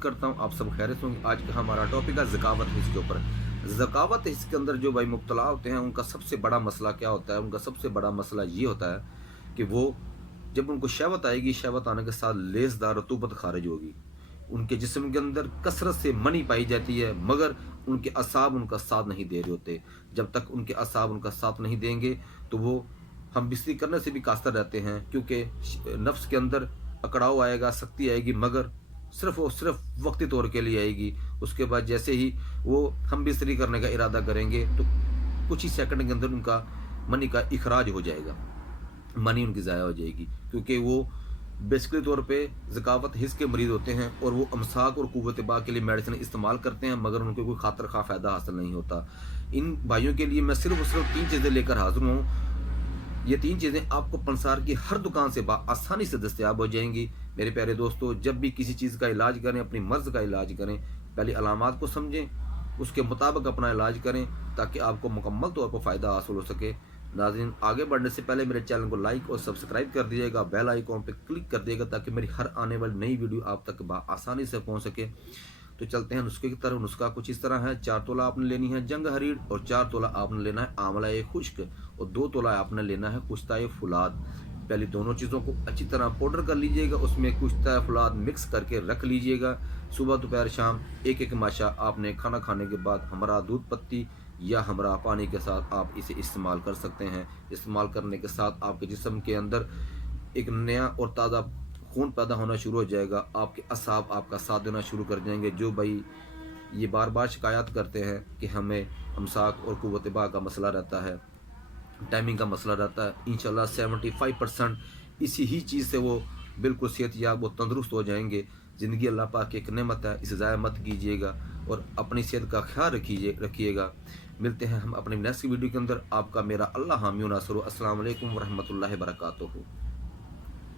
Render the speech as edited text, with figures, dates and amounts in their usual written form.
करता हूँ आप सब खैरियत होंगे। आज का हमारा टॉपिक है ज़कावत हिस्स के ऊपर। ज़कावत हिस्स के अंदर जो भाई मुब्तला होते हैं उनका सबसे बड़ा मसला क्या होता है? उनका सबसे बड़ा मसला ये होता है कि वो जब उनको शहवत आएगी, शहवत आने के साथ लेज़दार रतूबत खारिज होगी। उनके जिस्म के अंदर कसरत से मनी पाई जाती है, मगर उनके असाब उनका साथ नहीं दे रहे होते। जब तक उनके असाब उनका साथ नहीं देंगे तो वो हम बिस्तरी करने से भी कास्तर रहते हैं, क्योंकि नफ्स के अंदर अकड़ाव आएगा, सख्ती आएगी, मगर सिर्फ और सिर्फ वक्ती तौर के लिए आएगी। उसके बाद जैसे ही वो हम बिस्तरी करने का इरादा करेंगे तो कुछ ही सेकंड के अंदर उनका मनी का इखराज हो जाएगा, मनी उनकी ज़ाया हो जाएगी, क्योंकि वो बेसिकली तौर पे ज़कावत हिस्स के मरीज़ होते हैं और वो अमसाक और क़ुव्वत बा के लिए मेडिसिन इस्तेमाल करते हैं, मगर उनको कोई खातर खा फ़ायदा हासिल नहीं होता। इन भाइयों के लिए मैं सिर्फ और सिर्फ 3 चीज़ें लेकर हाज़िर हूँ। ये 3 चीज़ें आपको पंसार की हर दुकान से आसानी से दस्तयाब हो जाएंगी। मेरे प्यारे दोस्तों, जब भी किसी चीज़ का इलाज करें, अपनी मर्ज़ का इलाज करें, पहले अलामात को समझें, उसके मुताबिक अपना इलाज करें, ताकि आपको मुकम्मल तौर पर फ़ायदा हासिल हो सके। नाज़रीन, आगे बढ़ने से पहले मेरे चैनल को लाइक और सब्सक्राइब कर दीजिएगा, बेल आइकॉन पर क्लिक कर दिएगा, ताकि मेरी हर आने वाली नई वीडियो आप तक आसानी से पहुँच सके। तो चलते हैं नुस्खे की तरफ। नुस्खा कुछ इस तरह है। 4 तोला आपने लेनी है जंग हरीर, और 4 तोला आपने लेना है आंवला खुश्क, और 2 तोला आपने लेना है कुश्ता फुलाद। पहले दोनों चीज़ों को अच्छी तरह पाउडर कर लीजिएगा, उसमें कुश्ता फुलाद मिक्स करके रख लीजिएगा। सुबह दोपहर शाम एक एक माशा आपने खाना खाने के बाद हमरा दूध पत्ती या हमरा पानी के साथ आप इसे इस्तेमाल कर सकते हैं। इस्तेमाल करने के साथ आपके जिस्म के अंदर एक नया और ताज़ा खून पैदा होना शुरू हो जाएगा। आपके असाब आपका साथ देना शुरू कर जाएंगे। जो भाई ये बार बार शिकायत करते हैं कि हमें अमसाक और क़ुव्वत बा का मसला रहता है, टाइमिंग का मसला रहता है, इंशाल्लाह 75% इसी ही चीज़ से वो बिल्कुल सेहतयाब, वो तंदुरुस्त हो जाएंगे। ज़िंदगी अल्लाह पाक की एक नेमत है, इसे ज़ाया मत कीजिएगा और अपनी सेहत का ख्याल रखिएगा। मिलते हैं हम अपने नेक्स्ट वीडियो के अंदर। आपका मेरा अल्लाह हामी व नासर। अस्सलाम वालेकुम व रहमतुल्लाहि व बरकातुहू।